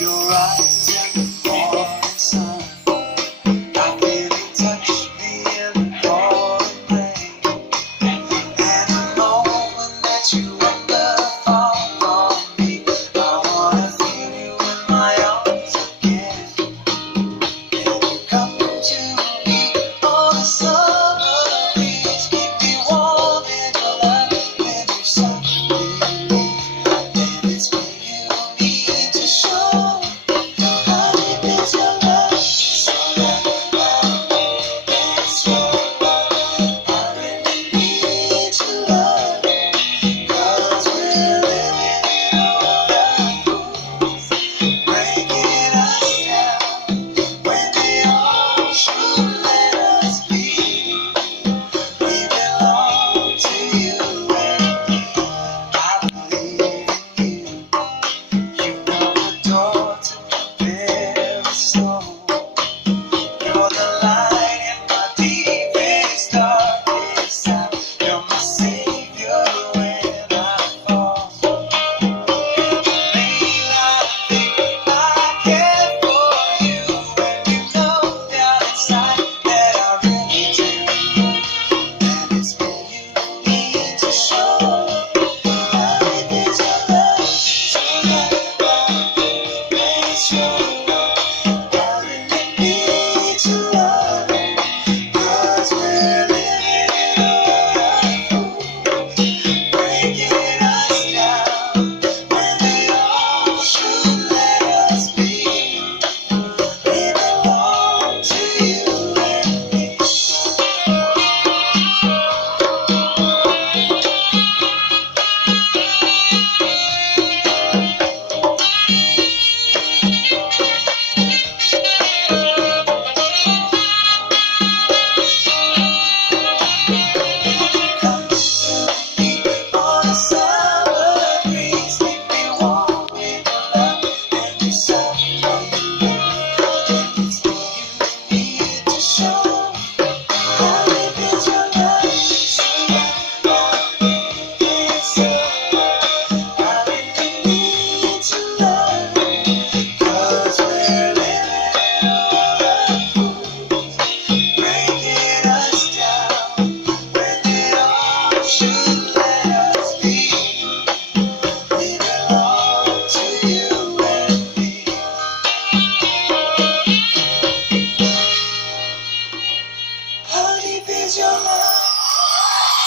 Your eyes in the morning sun, I feel you touch me in the pouring rain. And the moment that you wonder far from me, I wanna feel you in my arms again. And you come to me on a summer breeze, keep me warm in your love, and you softly leave. And it's me you need to show. Shoot.